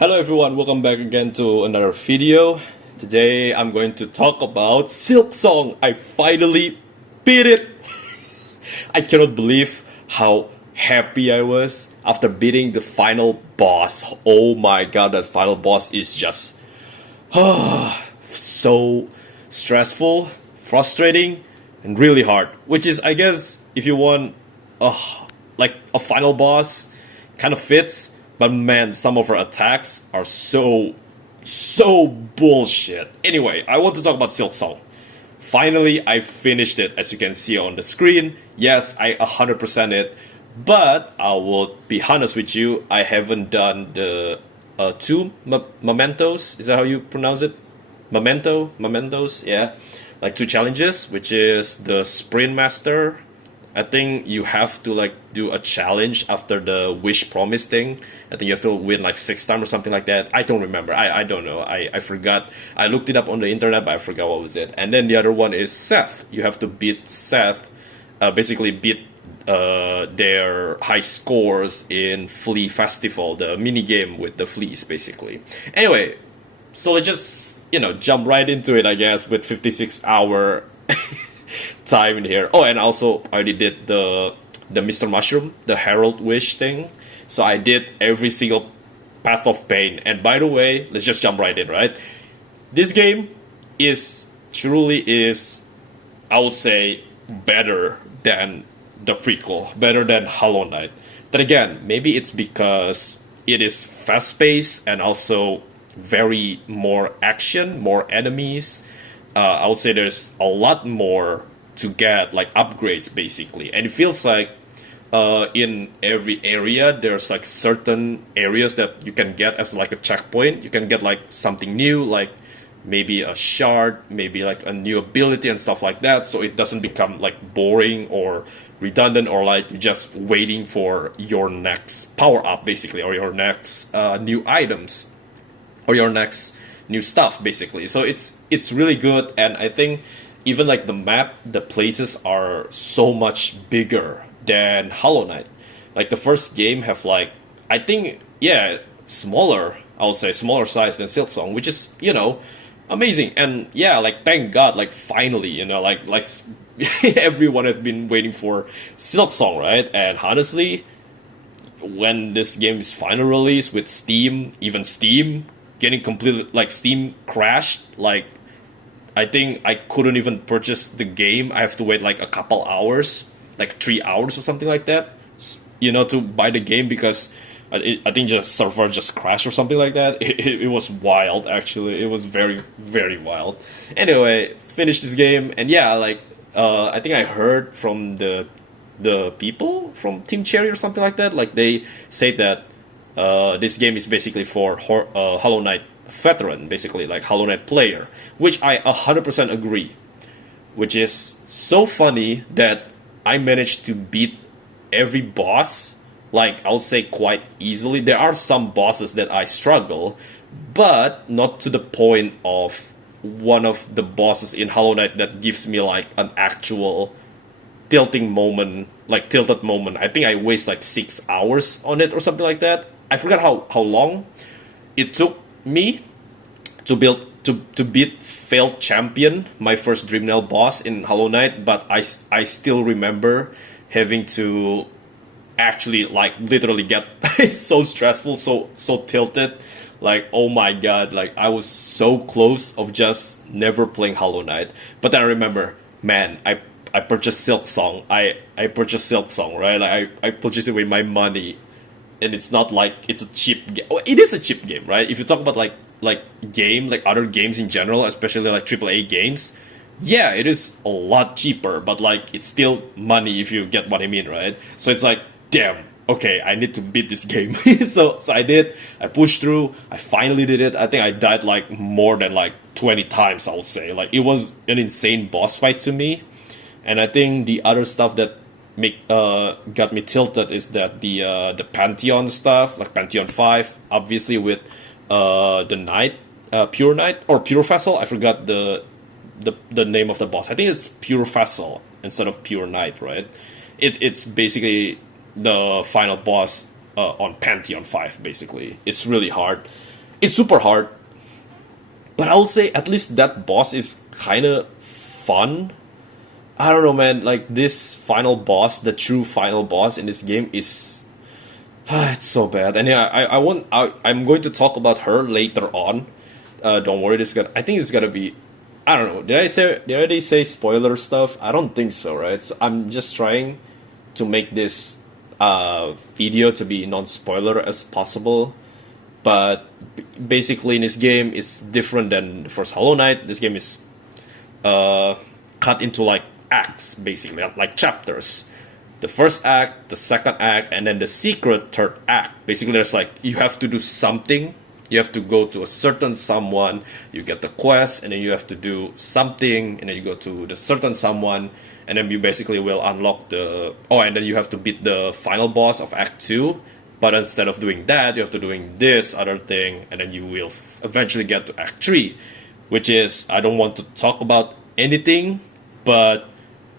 Hello everyone, welcome back again to another video. Today I'm going to talk about Silksong. I finally beat it. I cannot believe how happy I was after beating the final boss. Oh my god, that final boss is just so stressful, frustrating, and really hard. Which is, I guess, if you want like a final boss, kind of fits. But man, some of her attacks are so bullshit. Anyway, I want to talk about Silksong. Finally, I finished it, as you can see on the screen. Yes, I 100% it. But I will be honest with you, I haven't done the two mementos. Is that how you pronounce it? Mementos, yeah. Like two challenges, which is the Sprint Master. I think you have to like do a challenge after the wish promise thing. I think you have to win like 6 times or something like that. I don't remember. I don't know. I forgot. I looked it up on the internet, but I forgot what was it. And then the other one is Seth. You have to beat Seth. Basically beat their high scores in Flea Festival, the mini game with the fleas, basically. Anyway, so let's just jump right into it, I guess, with 56-hour time in here. Oh, and also I already did the Mr. Mushroom, the Herald Wish thing. So I did every single Path of Pain. And by the way, let's just jump right in, right? This game truly is, I would say, better than the prequel, better than Hollow Knight. Then again, maybe it's because it is fast-paced and also very more action, more enemies. I would say there's a lot more to get, like upgrades basically, and it feels like in every area there's like certain areas that you can get as like a checkpoint. You can get like something new, like maybe a shard, maybe like a new ability and stuff like that, so it doesn't become like boring or redundant or like just waiting for your next power up basically, or your next new items, or your next new stuff basically. So it's really good, and I think even like the map, the places are so much bigger than Hollow Knight. Like the first game have like, I think, yeah, smaller, I would say smaller size than Silksong, which is, amazing. And yeah, like thank God, like finally, like everyone has been waiting for Silksong, right? And honestly, when this game is finally released with Steam, even Steam getting completely, like Steam crashed, like I think I couldn't even purchase the game. I have to wait like a couple hours, like 3 hours or something like that, to buy the game, because I think just server just crashed or something like that. It was wild, actually. It was very, very wild. Anyway, finished this game, and yeah, like I think I heard from the people from Team Cherry or something like that. Like they say that this game is basically for Hollow Knight veteran, basically like Hollow Knight player, which I 100% agree. Which is so funny that I managed to beat every boss, like I would say quite easily. There are some bosses that I struggle, but not to the point of one of the bosses in Hollow Knight that gives me like an actual tilted moment. I think I waste like 6 hours on it or something like that. I forgot how long it took me to beat Failed Champion, my first Dreamnail boss in Hollow Knight, but I still remember having to actually like literally get so stressful, so tilted. Like, oh my god, like I was so close of just never playing Hollow Knight. But then I remember, man, I purchased Silksong. I purchased Silksong, right? Like I purchased it with my money. And it's not like it's a cheap game. It is a cheap game, right? If you talk about like other games in general, especially like AAA games, yeah, it is a lot cheaper, but like it's still money if you get what I mean, right? So it's like, damn, okay, I need to beat this game. so I did. I pushed through. I finally did it. I think I died like more than like 20 times, I would say. Like it was an insane boss fight to me. And I think the other stuff that got me tilted is that the Pantheon stuff, like Pantheon 5, obviously with the Knight, Pure Knight or Pure Vessel. I forgot the name of the boss. I think it's Pure Vessel instead of Pure Knight, right? It's basically the final boss on Pantheon 5, basically. It's really hard. It's super hard, but I would say at least that boss is kind of fun. I don't know, man. Like this final boss, the true final boss in this game is, it's so bad. And yeah, I'm going to talk about her later on. Don't worry, I think it's gonna be. I don't know. Did I already say spoiler stuff? I don't think so, right? So I'm just trying to make this video to be non-spoiler as possible. But basically, in this game, it's different than the first Hollow Knight. This game is cut into like acts, basically, like chapters. The first act, the second act, and then the secret third act. Basically, there's like you have to do something. You have to go to a certain someone. You get the quest, and then you have to do something, and then you go to the certain someone, and then you basically will unlock the. Oh, and then you have to beat the final boss of Act 2. But instead of doing that, you have to doing this other thing, and then you will eventually get to Act 3, which is I don't want to talk about anything, but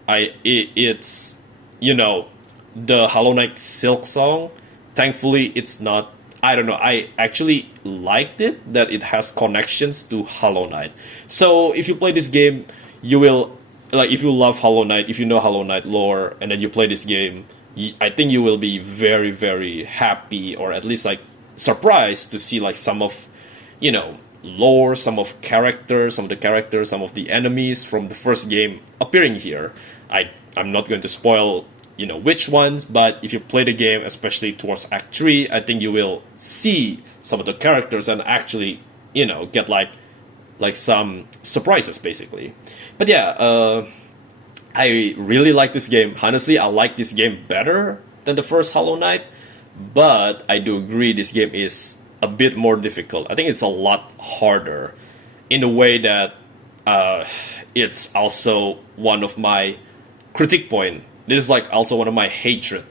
it's you know the Hollow Knight Silksong. Thankfully, it's not. I don't know. I actually liked it that it has connections to Hollow Knight. So if you play this game, you will like if you love Hollow Knight, if you know Hollow Knight lore, and then you play this game, I think you will be very, very happy, or at least like surprised to see like some of, lore, some of the characters, some of the enemies from the first game appearing here. I'm not going to spoil which ones, but if you play the game, especially towards Act 3, I think you will see some of the characters and actually get like some surprises basically. But yeah, I really like this game. Honestly, I like this game better than the first Hollow Knight, but I do agree this game is a bit more difficult. I think it's a lot harder in a way that it's also one of my critique point. This is like also one of my hatred.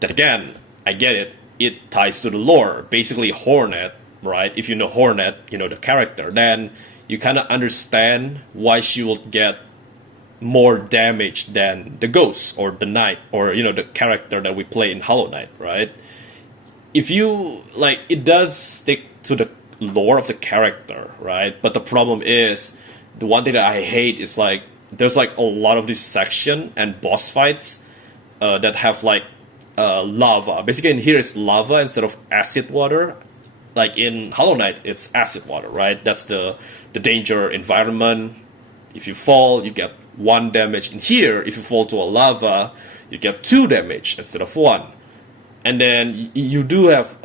That again, I get it. It ties to the lore. Basically, Hornet, right? If you know Hornet, you know the character, then you kind of understand why she will get more damage than the ghost or the knight or the character that we play in Hollow Knight, right? If you like, it does stick to the lore of the character, right? But the problem is, the one thing that I hate is like there's like a lot of this section and boss fights that have like lava. Basically, in here it's lava instead of acid water. Like in Hollow Knight, it's acid water, right? That's the danger environment. If you fall, you get 1 damage. In here, if you fall to a lava, you get 2 damage instead of 1. And then you do have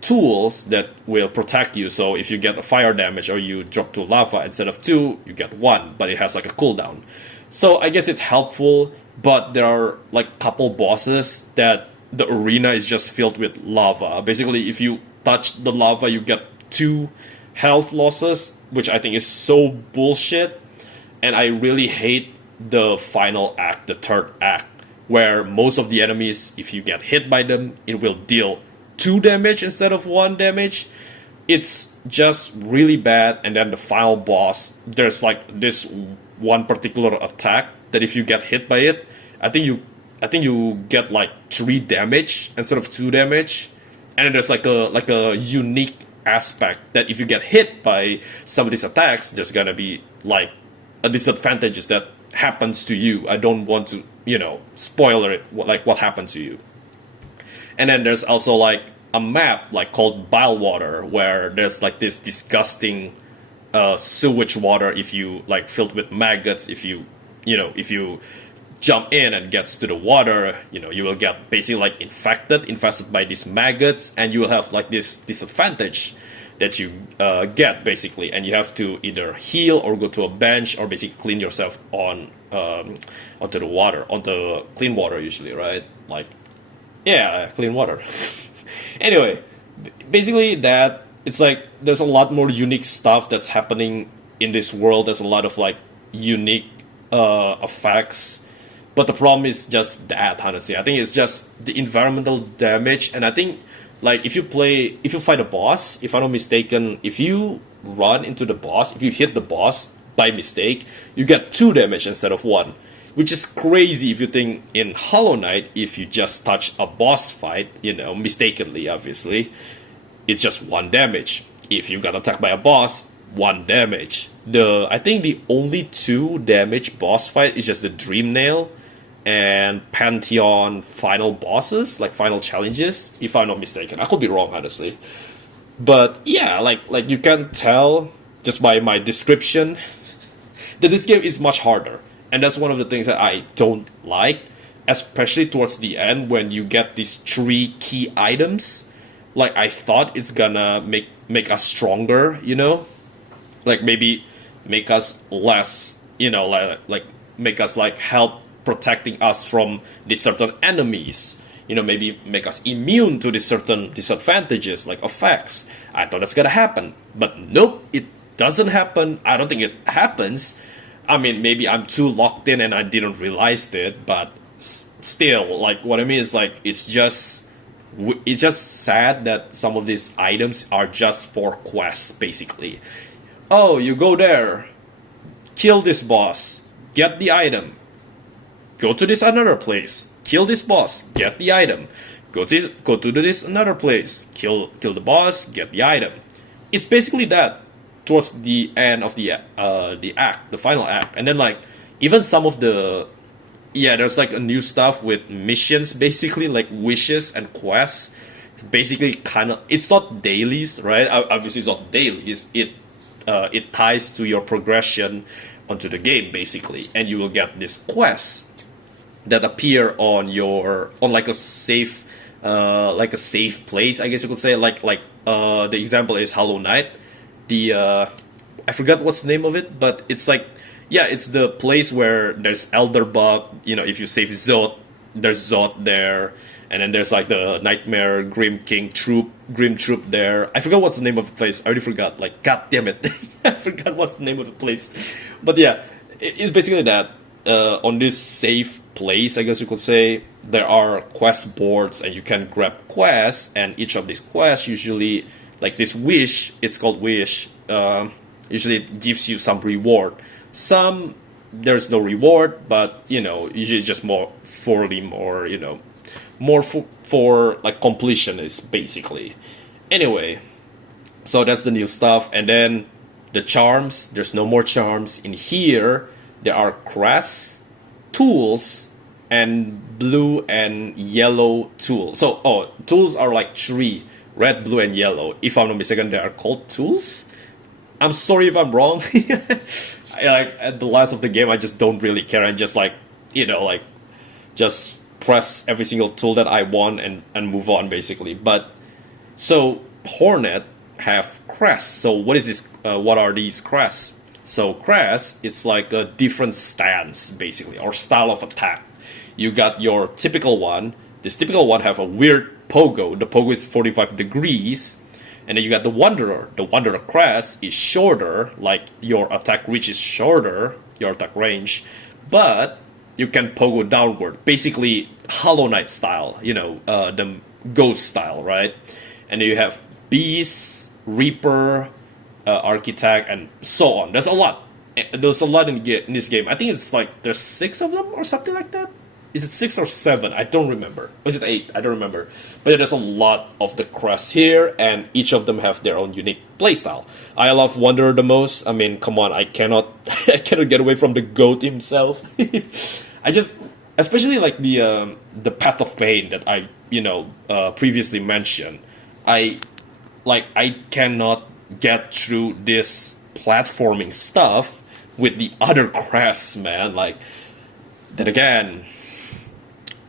tools that will protect you. So if you get a fire damage or you drop to lava, instead of 2, you get 1, but it has like a cooldown. So I guess it's helpful, but there are like couple bosses that the arena is just filled with lava. Basically, if you touch the lava, you get 2 health losses, which I think is so bullshit. And I really hate the final act, the third act, where most of the enemies, if you get hit by them, it will deal 2 damage instead of 1 damage. It's just really bad. And then the final boss, there's like this one particular attack that if you get hit by it, I think you get like 3 damage instead of 2 damage. And then there's like a unique aspect that if you get hit by some of these attacks, there's gonna be like a disadvantage that happens to you. I don't want to, spoiler it, what happened to you. And then there's also like a map like called Bile Water, where there's like this disgusting sewage water if you like filled with maggots. If you jump in and gets to the water, you will get basically like infested by these maggots, and you will have like this disadvantage that you get basically, and you have to either heal or go to a bench or basically clean yourself onto the water, onto clean water usually, right? Like, yeah, clean water. Anyway, basically that it's like there's a lot more unique stuff that's happening in this world. There's a lot of like unique effects. But the problem is just that, honestly. I think it's just the environmental damage, and I think like if you fight a boss, if I'm not mistaken, if you run into the boss, if you hit the boss by mistake, you get 2 damage instead of 1. Which is crazy if you think in Hollow Knight, if you just touch a boss fight, mistakenly, obviously, it's just 1 damage. If you got attacked by a boss, 1 damage. I think the only 2 damage boss fight is just the Dream Nail and Pantheon final bosses, like final challenges, if I'm not mistaken. I could be wrong, honestly. But yeah, like you can tell just by my description that this game is much harder. And that's one of the things that I don't like, especially towards the end when you get these 3 key items. Like, I thought it's gonna make us stronger, you know? Like, maybe make us less, you know, like make us like help protecting us from these certain enemies. You know, maybe make us immune to these certain disadvantages, like effects. I thought that's gonna happen. But nope, it doesn't happen. I don't think it happens. I mean, maybe I'm too locked in and I didn't realize it, but still, like, what I mean is, like, it's just sad that some of these items are just for quests, basically. Oh, you go there, kill this boss, get the item. Go to this another place, kill this boss, get the item. Go to this another place, kill the boss, get the item. It's basically that towards the end of the act, the final act. And then, like, even some of the there's like a new stuff with missions, basically, like wishes and quests. Basically, kind of, it's not dailies, right? Obviously, it's not dailies. It ties to your progression onto the game, basically, and you will get these quests that appear on like a safe place, I guess you could say. Like the example is Hollow Knight. I forgot what's the name of it, but it's like, yeah, it's the place where there's Elderbug. You know, if you save Zod, there's Zod there, and then there's like the Nightmare Grim Troop there. I forgot what's the name of the place. I already forgot. Like, god damn it, I forgot what's the name of the place. But yeah, it's basically that. On this safe place, I guess you could say, there are quest boards, and you can grab quests, and each of these quests usually, like this wish, it's called wish, usually it gives you some reward. Some, there's no reward, but, you know, usually it's just more for them, or, you know, more for like completionists, basically. Anyway, so that's the new stuff. And then the charms, there's no more charms in here. There are crests, tools, and blue and yellow tools. So, tools are like 3, red, blue, and yellow. If I'm not mistaken, they are called tools. I'm sorry if I'm wrong. Like, at the last of the game, I just don't really care, and just, like, you know, like, just press every single tool that I want and move on, basically. But, so, Hornet have crests. So what is this? What are these crests? So crest, it's like a different stance, basically, or style of attack. You got your typical one. This typical one have a weird pogo. The pogo is 45 degrees. And then you got the Wanderer. The Wanderer crest is shorter, like your attack reach is shorter, your attack range. But you can pogo downward. Basically, Hollow Knight style, you know, the Ghost style, right? And then you have Beast, Reaper, Architect, and so on. There's a lot. There's a lot in this game. I think it's like there's 6 of them or something like that. Is it 6 or 7? I don't remember. Or is it 8? I don't remember. But yeah, there's a lot of the crests here, and each of them have their own unique playstyle. I love Wanderer the most. I mean, come on, I cannot get away from the goat himself. I just, especially like the Path of Pain that I previously mentioned. I cannot get through this platforming stuff with the other crests, man. Like, then again,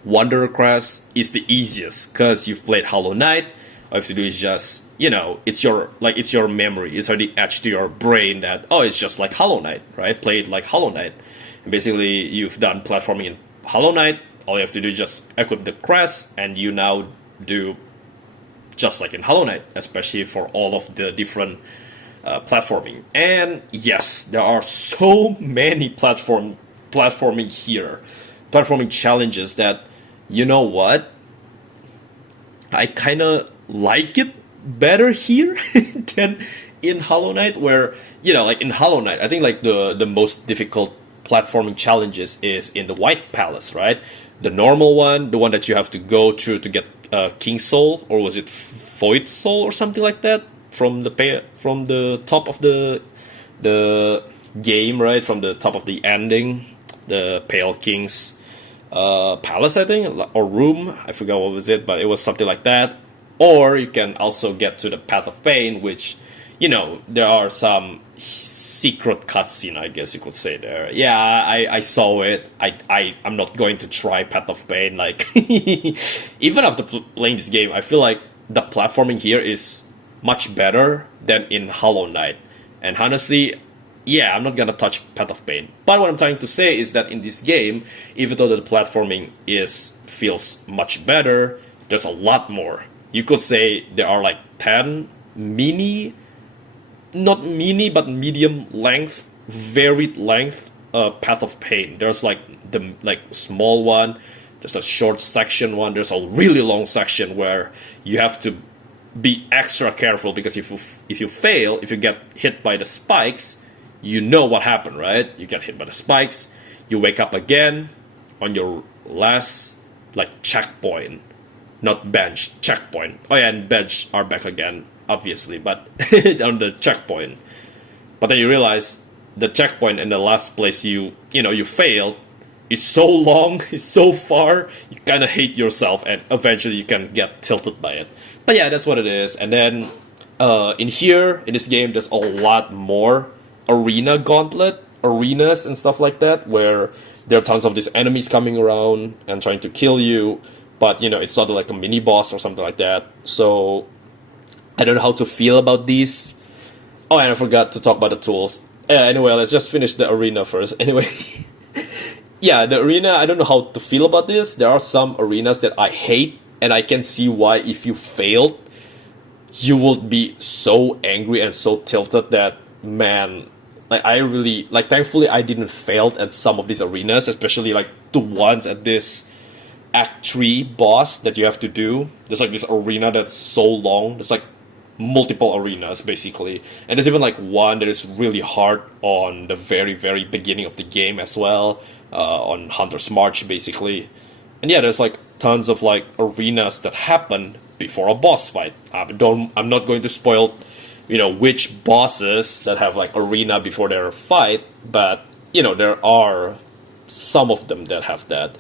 Wanderer crest is the easiest because you've played Hollow Knight. All you have to do is just, it's your memory. It's already etched to your brain that, it's just like Hollow Knight, right? Play it like Hollow Knight. And basically, you've done platforming in Hollow Knight. All you have to do is just equip the crest, and you now do just like in Hollow Knight, especially for all of the different platforming. And yes, there are so many platforming here, platforming challenges that, you know what, I kind of like it better here than in Hollow Knight, where, like in Hollow Knight, I think like the most difficult platforming challenges is in the White Palace, right? The normal one, the one that you have to go through to get King Soul, or was it Void Soul or something like that? from the top of the game, right? From the top of the ending, the Pale King's palace, I think, or room. I forgot what was it, but it was something like that. Or you can also get to the Path of Pain, which, you know, there are some secret cutscene, I guess you could say there. Yeah, I saw it. I'm not going to try Path of Pain. Like, even after playing this game, I feel like the platforming here is much better than in Hollow Knight. And honestly, yeah, I'm not gonna touch Path of Pain. But what I'm trying to say is that in this game, even though the platforming feels much better, there's a lot more. You could say there are like 10 not mini, but medium length, varied length Path of Pain. There's like the small one, there's a short section one, there's a really long section where you have to be extra careful, because if you fail, if you get hit by the spikes, you know what happened, right? You get hit by the spikes, you wake up again on your last like checkpoint. Not bench, checkpoint. Oh yeah, and bench are back again, obviously, but on the checkpoint. But then you realize the checkpoint in the last place you failed is so long, is so far, you kind of hate yourself, and eventually you can get tilted by it. But yeah, that's what it is. And then in this game, there's a lot more arena gauntlet, arenas and stuff like that, where there are tons of these enemies coming around and trying to kill you. But, you know, it's not like a mini boss or something like that. So, I don't know how to feel about these. Oh, and I forgot to talk about the tools. Anyway, let's just finish the arena first. Anyway, yeah, the arena, I don't know how to feel about this. There are some arenas that I hate, and I can see why if you failed, you would be so angry and so tilted that, man, like thankfully I didn't fail at some of these arenas, especially like the ones at this Act 3 boss that you have to do. There's like this arena that's so long. There's like multiple arenas basically, and there's even like one that is really hard on the very beginning of the game as well, on Hunter's March basically. And yeah, there's like tons of like arenas that happen before a boss fight. I'm not going to spoil, you know, which bosses that have like arena before their fight, but you know, there are some of them that have that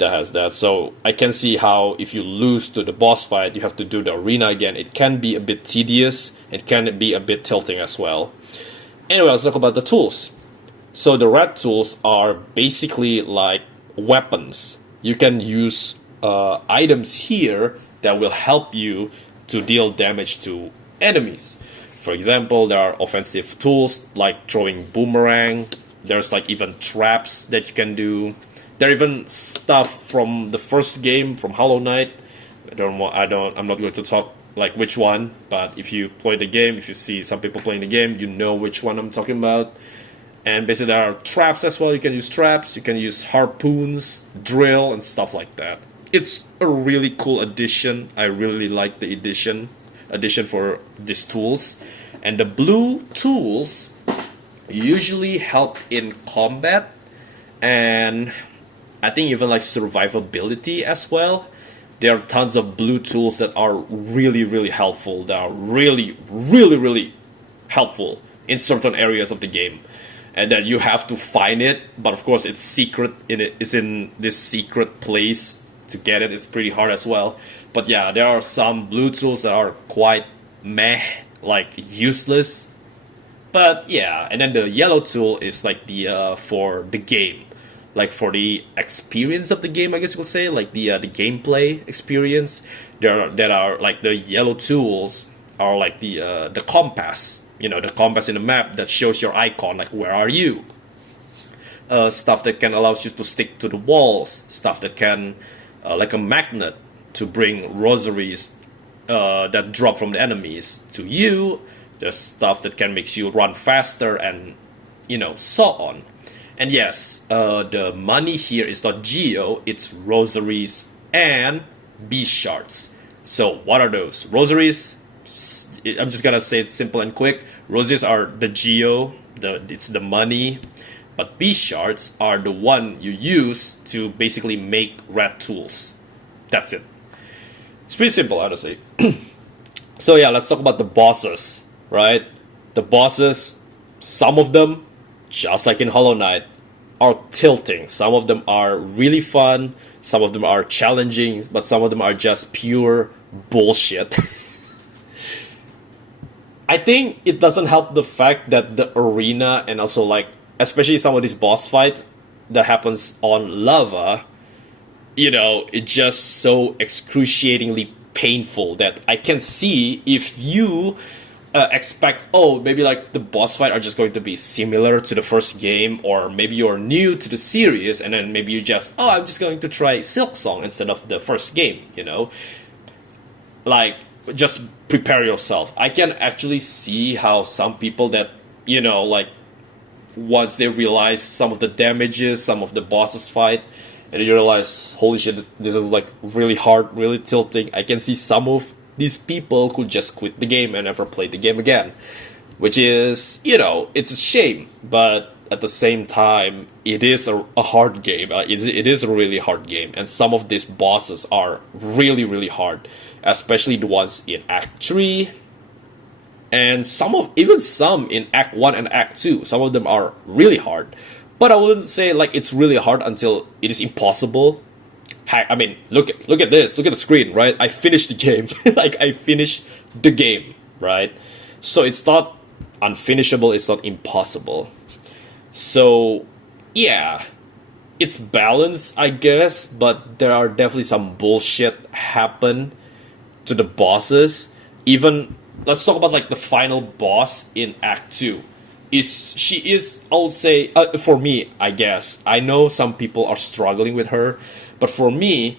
has that. So I can see how if you lose to the boss fight, you have to do the arena again. It can be a bit tedious. It can be a bit tilting as well. Anyway, let's talk about the tools. So the red tools are basically like weapons. You can use items here that will help you to deal damage to enemies. For example, there are offensive tools like throwing boomerang. There's like even traps that you can do. There are even stuff from the first game, from Hollow Knight. I'm not going to talk like which one, but if you play the game, if you see some people playing the game, you know which one I'm talking about. And basically there are traps as well. You can use traps, you can use harpoons, drill, and stuff like that. It's a really cool addition. I really like the addition for these tools. And the blue tools usually help in combat, and I think even like survivability as well. There are tons of blue tools that are really helpful. That are really helpful in certain areas of the game, and that you have to find it. But of course, it's secret. It's in this secret place. To get it is pretty hard as well. But yeah, there are some blue tools that are quite meh, like useless. But yeah, and then the yellow tool is like the for the game. Like for the experience of the game, I guess you could say, like the gameplay experience. There are like the yellow tools are like the compass, you know, the compass in the map that shows your icon, like where are you. Stuff that can allows you to stick to the walls. Stuff that can like a magnet to bring rosaries that drop from the enemies to you. There's stuff that can make you run faster, and you know, so on. And yes, the money here is not geo, it's rosaries and beast shards. So what are those? Rosaries, I'm just gonna say it simple and quick. Rosaries are the geo, it's the money. But beast shards are the one you use to basically make red tools. That's it. It's pretty simple, honestly. So yeah, let's talk about the bosses, right? The bosses, some of them, just like in Hollow Knight, are tilting. Some of them are really fun, some of them are challenging, but some of them are just pure bullshit. I think it doesn't help the fact that the arena and also like especially some of these boss fights that happens on lava, it's just so excruciatingly painful that I can see if you expect, oh, maybe like the boss fight are just going to be similar to the first game, or maybe you're new to the series and then maybe you just, oh, I'm just going to try Silksong instead of the first game, like just prepare yourself. I can actually see how some people that, like once they realize some of the damages, some of the bosses fight, and you realize, holy shit, this is like really hard, really tilting. I can see some of these people could just quit the game and never play the game again, which is, it's a shame. But at the same time, it is a hard game. It is a really hard game, and some of these bosses are really, really hard, especially the ones in Act 3. And some in Act 1 and Act 2, some of them are really hard. But I wouldn't say like it's really hard until it is impossible. I mean, look at this. Look at the screen, right? I finished the game. Like I finished the game, right? So it's not unfinishable, it's not impossible. So yeah, it's balanced, I guess, but there are definitely some bullshit happen to the bosses. Even let's talk about like the final boss in Act 2. She is, I'll say, for me, I guess. I know some people are struggling with her, but for me,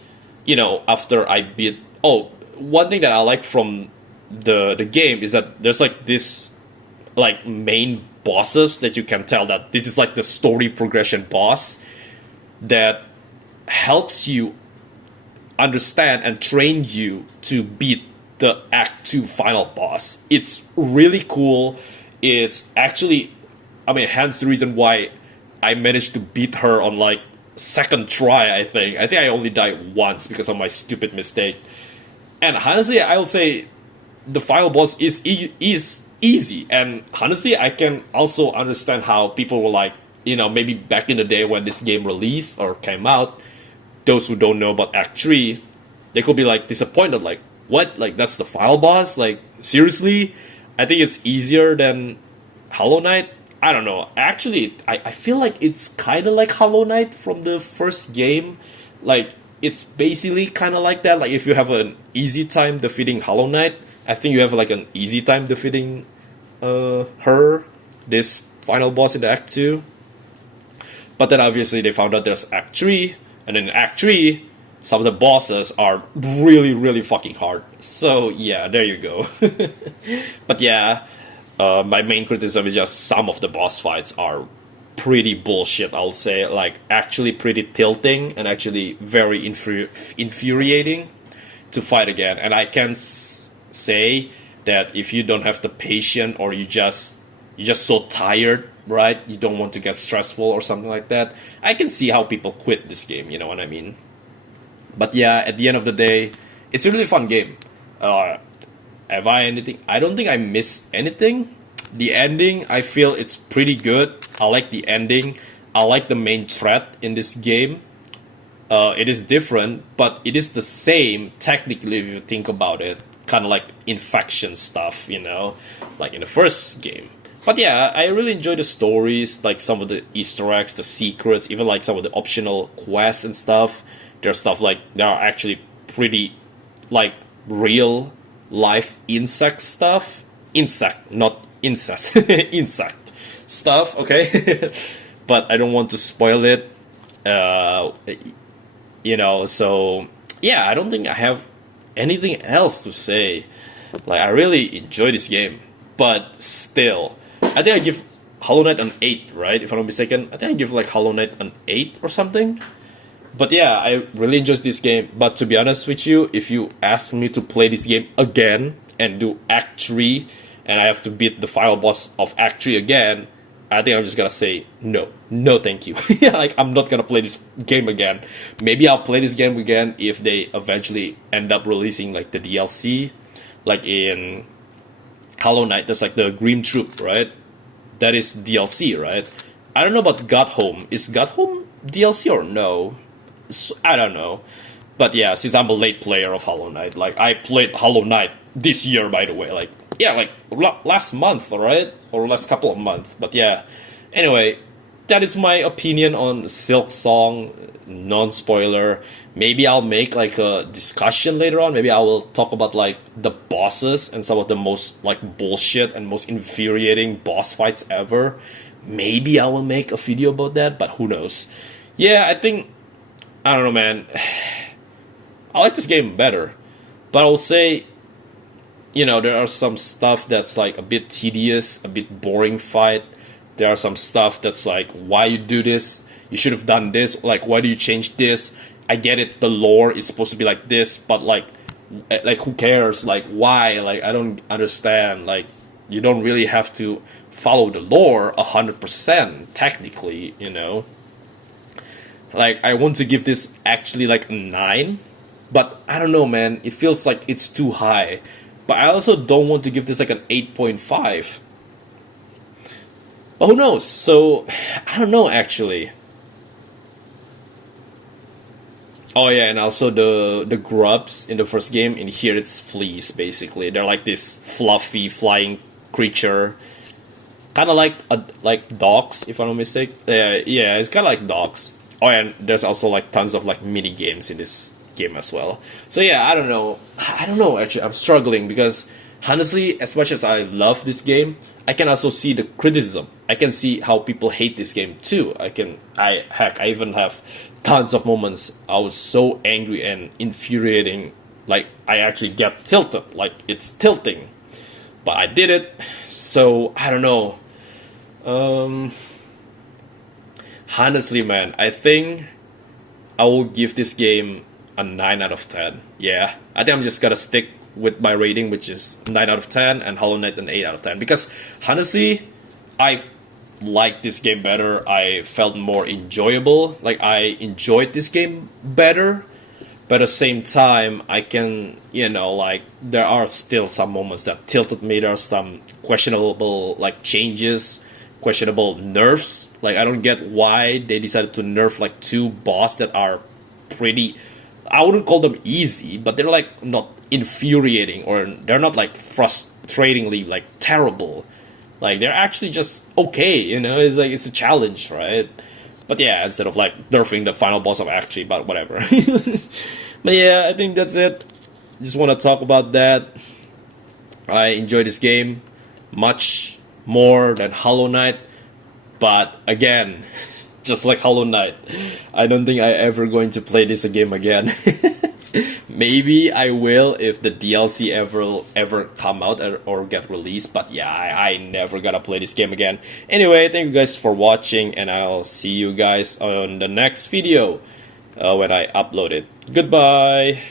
after I beat... Oh, one thing that I like from the game is that there's like this like main bosses that you can tell that this is like the story progression boss that helps you understand and train you to beat the Act 2 final boss. It's really cool. It's actually, hence the reason why I managed to beat her on like second try, I think. I think I only died once because of my stupid mistake. And honestly, I would say the final boss is easy. And honestly, I can also understand how people were like, maybe back in the day when this game released or came out, those who don't know about Act 3, they could be like disappointed, like, what? Like, that's the final boss? Like, seriously? I think it's easier than Hollow Knight. I don't know. Actually, I feel like it's kind of like Hollow Knight from the first game. Like, it's basically kind of like that. Like, if you have an easy time defeating Hollow Knight, I think you have like an easy time defeating this final boss in the Act 2. But then obviously they found out there's Act 3, and in Act 3, some of the bosses are really, really fucking hard. So yeah, there you go. But yeah, my main criticism is just some of the boss fights are pretty bullshit, I'll say. Like, actually pretty tilting and actually very infuriating to fight again. And I can say that if you don't have the patience, or you're just so tired, right? You don't want to get stressful or something like that, I can see how people quit this game, you know what I mean? But yeah, at the end of the day, it's a really fun game. Have I anything? I don't think I missed anything. The ending, I feel it's pretty good. I like the ending. I like the main threat in this game. It is different, but it is the same technically if you think about it. Kind of like infection stuff, like in the first game. But yeah, I really enjoy the stories, like some of the Easter eggs, the secrets, even like some of the optional quests and stuff. There's stuff like, there are actually pretty, like, real life insect stuff. Insect, not incest. Insect stuff, okay? But I don't want to spoil it. So, yeah, I don't think I have anything else to say. Like, I really enjoy this game. But still, I think I give Hollow Knight an 8, right? If I'm not mistaken. I think I give, like, Hollow Knight an 8 or something. But yeah, I really enjoyed this game. But to be honest with you, if you ask me to play this game again and do Act 3, and I have to beat the final boss of Act 3 again, I think I'm just gonna say no. No, thank you. Like, I'm not gonna play this game again. Maybe I'll play this game again if they eventually end up releasing, like, the DLC. like in Hollow Knight, there's like the Grim Troop, right? That is DLC, right? I don't know about God Home. Is God Home DLC or no? I don't know. But yeah, since I'm a late player of Hollow Knight, like I played Hollow Knight this year, by the way, like yeah, like last month, right, or last couple of months. But yeah, anyway, that is my opinion on Silksong, non-spoiler. Maybe I'll make like a discussion later on. Maybe I will talk about like the bosses and some of the most like bullshit and most infuriating boss fights ever. Maybe I will make a video about that, but who knows? Yeah, I think I don't know, man. I like this game better, but I will say, you know, there are some stuff that's like a bit tedious, a bit boring fight. There are some stuff that's like, why you do this? You should have done this. Like, why do you change this? I get it. The lore is supposed to be like this, but like who cares? Like, why? Like, I don't understand. Like, you don't really have to follow the lore 100% technically, you know. Like, I want to give this actually like a 9. But I don't know, man. It feels like it's too high. But I also don't want to give this like an 8.5. But who knows? So, I don't know, actually. Oh yeah, and also the grubs in the first game. In here, it's fleas, basically. They're like this fluffy, flying creature. Kind of like dogs, if I'm not mistaken. Yeah, it's kind of like dogs. Oh, and there's also like tons of like mini games in this game as well. So yeah, I don't know actually. I'm struggling because honestly, as much as I love this game, I can also see the criticism. I can see how people hate this game too. I even have tons of moments I was so angry and infuriating, like I actually get tilted, like it's tilting. But I did it, so I don't know. Honestly, man, I think I will give this game a 9 out of 10. Yeah, I think I'm just gonna stick with my rating, which is 9 out of 10, and Hollow Knight an 8 out of 10. Because honestly, I liked this game better. I felt more enjoyable. Like, I enjoyed this game better. But at the same time, I can, you know, like, there are still some moments that tilted me. There are some questionable, like, changes, questionable nerfs. Like, I don't get why they decided to nerf, like, 2 boss that are pretty... I wouldn't call them easy, but they're, like, not infuriating, or they're not, like, frustratingly, like, terrible. Like, they're actually just okay, you know? It's, like, it's a challenge, right? But yeah, instead of, like, nerfing the final boss of Act 3, but whatever. But yeah, I think that's it. Just want to talk about that. I enjoy this game much more than Hollow Knight. But again, just like Hollow Knight, I don't think I ever going to play this game again. Maybe I will if the DLC ever come out or get released. But yeah, I never gonna play this game again. Anyway, thank you guys for watching, and I'll see you guys on the next video when I upload it. Goodbye!